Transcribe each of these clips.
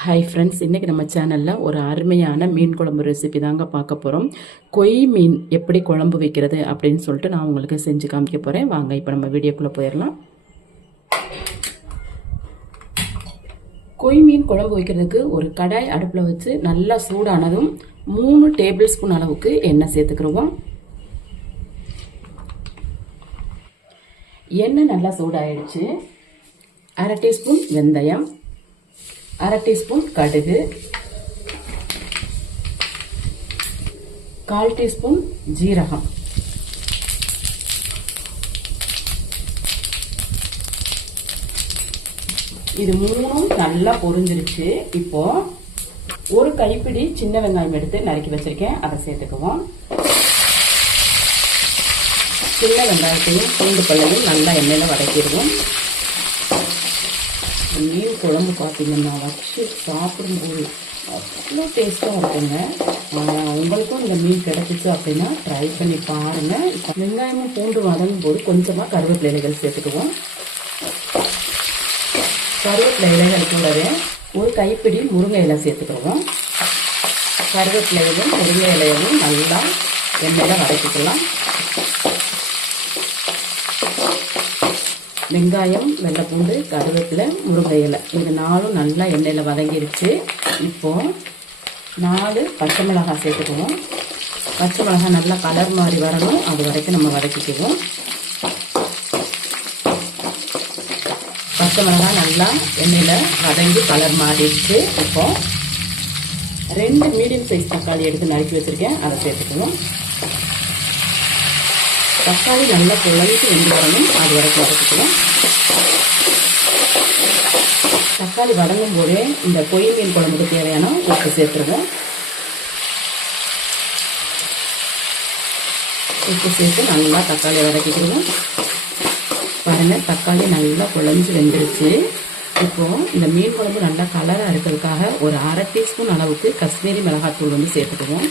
Hi friends இன்றைக்கி நம்ம சேனலில் ஒரு அருமையான மீன் குழம்பு ரெசிபி தாங்க பார்க்க போகிறோம் கொய் மீன் எப்படி குழம்பு வைக்கிறது அப்படின்னு சொல்லிட்டு நான் உங்களுக்கு செஞ்சு காமிக்க போகிறேன் வாங்க இப்போ நம்ம வீடியோக்குள்ளே போயிடலாம். கொய் மீன் குழம்பு வைக்கிறதுக்கு ஒரு கடாய் அடுப்பில் வச்சு நல்லா சூடானதும் மூணு டேபிள் ஸ்பூன் அளவுக்கு எண்ணெய் சேர்த்துக்கிடுவோம். எண்ணெய் நல்லா சூடாயிடுச்சு. அரை டீஸ்பூன் வெந்தயம். அரை டீஸ்பூன் கடுகு கால் டீஸ்பூன் ஜீரகம். இது மூணும் நல்லா பொரிஞ்சிருச்சு. இப்போ ஒரு கைப்பிடி சின்ன வெங்காயம் எடுத்து நறுக்கி வச்சிருக்கேன். அதை சேர்த்துக்குவோம். சின்ன வெங்காயத்தையும் பூண்டு பல்லையும் நல்லா எண்ணெயில் வதக்கிடுவோம். மீன் குழம்பு பார்த்தீங்கன்னா வச்சு சாப்பிடும்போது அவ்வளோ டேஸ்ட்டாக இருக்குங்க. உங்களுக்கும் இந்த மீன் கிடச்சிச்சு அப்படின்னா ட்ரை பண்ணி பாருங்கள் வெங்காயமும் பூண்டு வதங்கும் போது கொஞ்சமாக கருவேப்பிலை இலைகள் சேர்த்துக்குவோம். கருவேப்பிலை இலைகள் கூடவே ஒரு கைப்பிடி முருங்கை இலை சேர்த்துக்குவோம். கருவேப்பிலையிலும் முருங்கை இலையிலும் நல்லா எண்ணெயில் வதக்கிக்கலாம். வெங்காயம் வெள்ளைப்பூண்டு கருவேப்பிலை முருங்கை இலை. இது நாலும் நல்லா எண்ணெயில் வதங்கிருச்சு. இப்போது நாலு பச்சை மிளகாய் சேர்த்துக்குவோம். பச்சை மிளகாய் நல்லா கலர் மாதிரி வரணும். அது வரைக்கும் நம்ம வதக்கிக்குவோம். பச்சை மிளகாய் நல்லா எண்ணெயில் வதங்கி கலர் மாறிடுச்சு. இப்போது ரெண்டு மீடியம் சைஸ் தக்காளி எடுத்து நறுக்கி வச்சுருக்கேன். அதை சேர்த்துக்குவோம். தக்காளி நல்லா குழம்பு வெந்து வரணும் அது வரைக்கும் வதக்கிக்கலாம். தக்காளி வதங்கும் போதே இந்த பொய் மீன் குழம்புக்கு தேவையான உப்பு சேர்த்துருவோம் உப்பு சேர்த்து நல்லா தக்காளி வதக்கிக்கிடுவோம் பாருங்கள் தக்காளி நல்லா குழஞ்சி வெந்துருச்சு. இப்போது இந்த மீன் குழம்பு நல்லா கலராக இருக்கிறதுக்காக ஒரு அரை டீஸ்பூன் அளவுக்கு காஷ்மீரி மிளகாத்தூள் வந்து சேர்த்துக்குவோம்.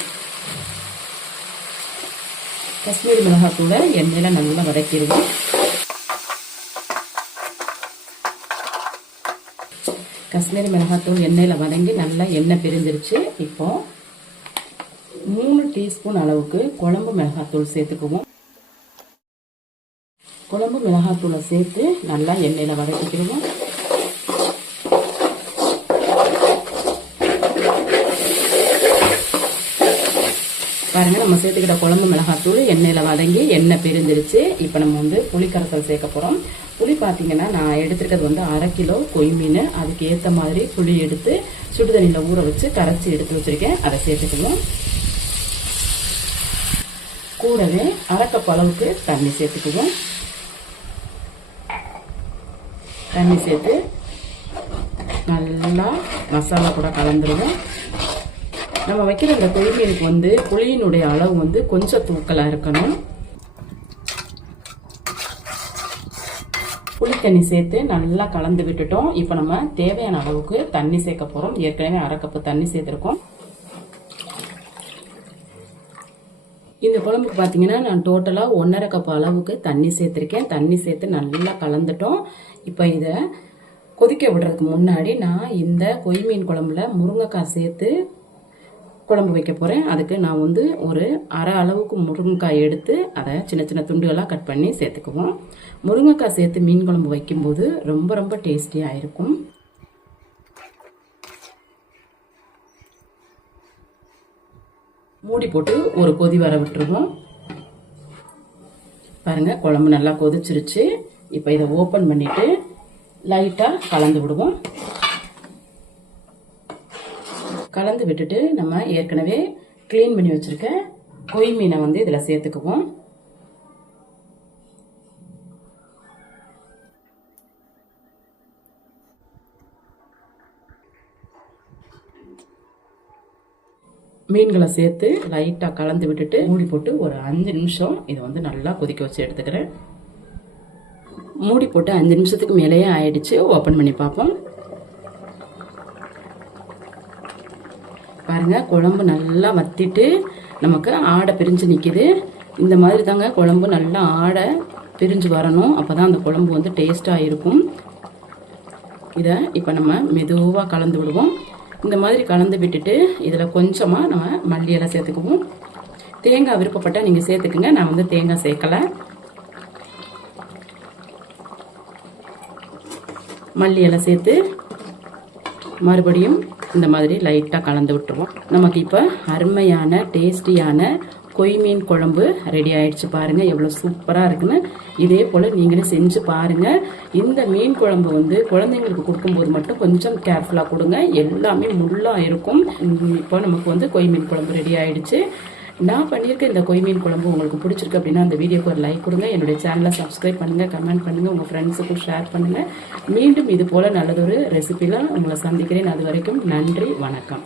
காஷ்மீரி மிளகாத்தூளை எண்ணெயில் நல்லா வதக்கிடுவோம் காஷ்மீரி மிளகாத்தூள் எண்ணெயில் வதங்கி நல்லா எண்ணெய் பிரிஞ்சிருச்சு. இப்போ மூணு டீஸ்பூன் அளவுக்கு குழம்பு மிளகாத்தூள் சேர்த்துக்குவோம். குழம்பு மிளகாத்தூளை சேர்த்து நல்லா எண்ணெயில் வதக்கிக்கிடுவோம். பாருங்கள் நம்ம சேர்த்துக்கிட்ட குழம்பு மிளகாத்தூள் எண்ணெயில் வதங்கி எண்ணெய் பிரிஞ்சிருச்சு. இப்போ நம்ம வந்து புளி கரைசல் சேர்க்க போகிறோம் புளி பார்த்தீங்கன்னா நான் எடுத்துருக்கிறது வந்து அரை கிலோ கொய் மீன் அதுக்கு ஏற்ற மாதிரி புளி எடுத்து சுடுதண்ணியில் ஊற வச்சு கரைச்சி எடுத்து வச்சுருக்கேன். அதை சேர்த்துக்குவோம் கூடவே அரைக்கப் அளவுக்கு தண்ணி சேர்த்துக்குவோம். தண்ணி சேர்த்து நல்லா மசாலா கூட கலந்துருவோம் நம்ம வைக்கிற இந்த மீனுக்கு வந்து புளியினுடைய அளவு வந்து கொஞ்சம் தூக்கலாக இருக்கணும். புளி தண்ணி சேர்த்து நல்லா கலந்து விட்டுட்டோம். இப்போ நம்ம தேவையான அளவுக்கு தண்ணி சேர்க்க போகிறோம் ஏற்கனவே அரை கப்பு தண்ணி சேர்த்துருக்கோம். இந்த குழம்புக்கு பார்த்தீங்கன்னா நான் டோட்டலாக ஒன்றரை கப் அளவுக்கு தண்ணி சேர்த்துருக்கேன். தண்ணி சேர்த்து நல்லா கலந்துட்டோம். இப்போ இதை கொதிக்க விடுறதுக்கு முன்னாடி நான் இந்த கொய் மீன் குழம்புல முருங்கைக்காய் சேர்த்து குழம்பு வைக்க போகிறேன் அதுக்கு நான் வந்து ஒரு அரை அளவுக்கு முருங்கைக்காய் எடுத்து அதை சின்ன சின்ன துண்டுகளாக கட் பண்ணி சேர்த்துக்குவோம். முருங்கைக்காய் சேர்த்து மீன் குழம்பு வைக்கும்போது ரொம்ப ரொம்ப டேஸ்டியாக இருக்கும். மூடி போட்டு ஒரு கொதி வர விட்டுருவோம். பாருங்கள் குழம்பு நல்லா கொதிச்சிருச்சு. இப்போ இதை ஓப்பன் பண்ணிவிட்டு லைட்டாக கலந்து விடுவோம். கலந்து விட்டுட்டு நம்ம ஏற்கனவே க்ளீன் பண்ணி வச்சுருக்க கொய் மீனை வந்து இதில் சேர்த்துக்குவோம். மீன்களை சேர்த்து லைட்டாக கலந்து விட்டுட்டு மூடி போட்டு ஒரு அஞ்சு நிமிஷம் இதை வந்து நல்லா கொதிக்க வச்சு எடுத்துக்கிறேன். மூடி போட்டு அஞ்சு நிமிஷத்துக்கு மேலேயே ஆயிடுச்சு. ஓப்பன் பண்ணி பார்ப்போம். பாருங்கள் குழம்பு நல்லா வத்திட்டு நமக்கு ஆடை பிரிஞ்சு நிற்கிது இந்த மாதிரி தாங்க குழம்பு நல்லா ஆடை பிரிஞ்சு வரணும். அப்போ தான் அந்த குழம்பு வந்து டேஸ்ட்டாக இருக்கும். இதை இப்போ நம்ம மெதுவாக கலந்து விடுவோம். இந்த மாதிரி கலந்து விட்டுட்டு இதில் கொஞ்சமாக நம்ம மல்லி எல்லாம் சேர்த்துக்குவோம். தேங்காய் விருப்பப்பட்டால் நீங்கள் சேர்த்துக்குங்க. நான் வந்து தேங்காய் சேர்க்கலை. மல்லி இலை சேர்த்து மறுபடியும் இந்த மாதிரி லைட்டாக கலந்து விட்டுருவோம். நமக்கு இப்போ அருமையான டேஸ்டியான கொய் மீன் குழம்பு ரெடி ஆயிடுச்சு பாருங்கள் எவ்வளோ சூப்பராக இருக்குன்னு. இதே போல் நீங்களும் செஞ்சு பாருங்கள் இந்த மீன் குழம்பு வந்து குழந்தைங்களுக்கு கொடுக்கும்போது மட்டும் கொஞ்சம் கேர்ஃபுல்லாக கொடுங்க. எல்லாமே முள்ளாக இருக்கும். இப்போ நமக்கு வந்து கொய் மீன் குழம்பு ரெடி ஆயிடுச்சு. நான் பண்ணியிருக்க இந்த கொய் மீன் குழம்பு உங்களுக்கு பிடிச்சிருக்கு அப்படின்னா அந்த வீடியோக்கு ஒரு லைக் கொடுங்க. என்னுடைய சேனலை சப்ஸ்கிரைப் பண்ணுங்கள் கமெண்ட் பண்ணுங்கள் உங்கள் ஃப்ரெண்ட்ஸுக்கும் ஷேர் பண்ணுங்கள் மீண்டும் இது போல் நல்லதொரு ரெசிபியில் உங்களை சந்திக்கிறேன். அது வரைக்கும் நன்றி வணக்கம்.